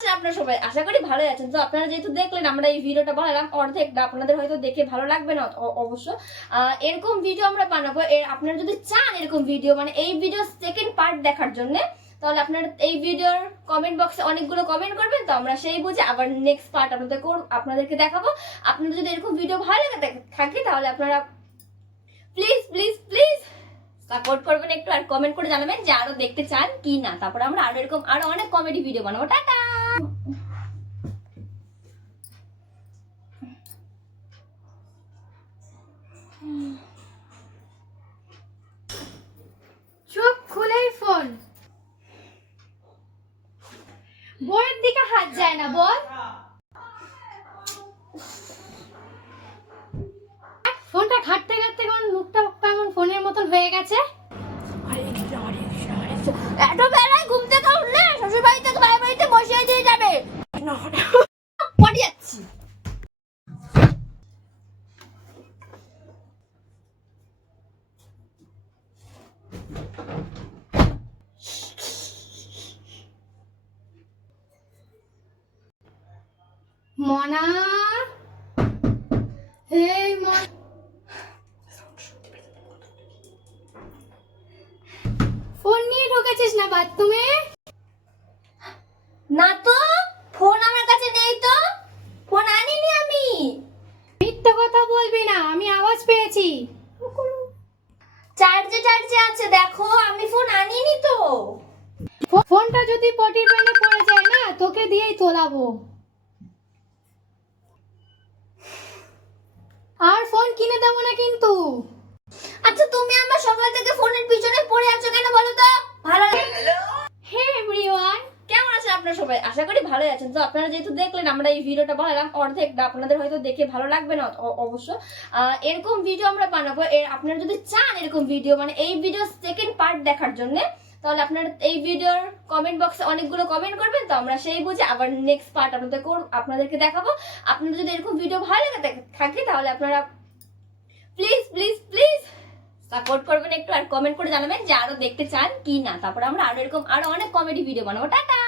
আপনারা সবাই আশা করি ভালো আছেন। তো আপনারা যেহেতু দেখলেন আমরা এই ভিডিওটা বানালাম অর্ধেকটা, আপনাদের হয়তো দেখে ভালো লাগবে না অবশ্য। এরকম ভিডিও আমরা বানাবো। আপনারা যদি চান এরকম ভিডিও মানে এই ভিডিও সেকেন্ড পার্ট দেখার জন্য, তাহলে আপনারা এই ভিডিওর কমেন্ট বক্সে অনেকগুলো কমেন্ট করবেন, তো আমরা সেই বুঝে আবার নেক্সট পার্ট আপনাদেরকে দেখাবো। আপনাদের যদি এরকম ভিডিও ভালো লাগে থাকে তাহলে আপনারা প্লিজ প্লিজ প্লিজ সাপোর্ট করবেন একটু, আর কমেন্ট করে জানাবেন যে আরো দেখতে চান কি না। তারপরে আমরা আরো অনেক কমেডি ভিডিও বানাবো। টাটা। চোখ খুলেই ফোন, বইয়ের দিকে হাত যায় না। বল, ফোনটা ঘাটতে ঘাটতে কেমন মুখটা কেমন ফোনের মতন হয়ে গেছে। এত বেলায় ঘুম থেকে উঠলে শ্বশুর বাড়ি থেকে বাইরে বাড়িতে বসিয়ে দিয়ে যাবে। পড়ে যাচ্ছি। মনা, এই মন, ফোন নিয়ে ঢুকেছিস না বাথরুমে? না তো, ফোন আমার কাছে নেই তো, ফোন আনিনি আমি। মিথ্যে কথা বলবি না, আমি আওয়াজ পেয়েছি। চার্জে আছে, দেখো আমি ফোন আনিনি তো। ফোনটা যদি পটির প্যানে পড়ে যায় না, তোকে দিয়েই তোলাবো। আর ফোন কিনে দেবো না কিন্তু। আচ্ছা তুমি আমার সকাল থেকে ফোনের পিছনে পড়ে আছো কেন বলো তো? ভালো হে এভরিওয়ান, কেমন আছেন আপনারা সবাই? আশা করি ভালো আছেন। তো আপনারা যেহেতু দেখলেন আমরা এই ভিডিওটা বানালাম অর্ধেকটা, আপনাদের হয়তো দেখে ভালো লাগবে না অবশ্য। এরকম ভিডিও আমরা বানাবো। আপনারা যদি চান এরকম ভিডিও মানে এই ভিডিও সেকেন্ড পার্ট দেখার জন্য, তাহলে আপনারা এই ভিডিওর কমেন্ট বক্সে অনেকগুলো কমেন্ট করবেন, তো আমরা সেই বুঝে আবার নেক্সট পার্ট আপনাদেরকে দেখাবো। আপনাদের যদি এরকম ভিডিও ভালো লাগে থাকে তাহলে আপনারা প্লিজ প্লিজ প্লিজ সাপোর্ট করবেন একটু, আর কমেন্ট করে জানাবেন যে আরো দেখতে চান কি না। তারপরে আমরা আরো অনেক কমেডি ভিডিও বানাবো। টাটা।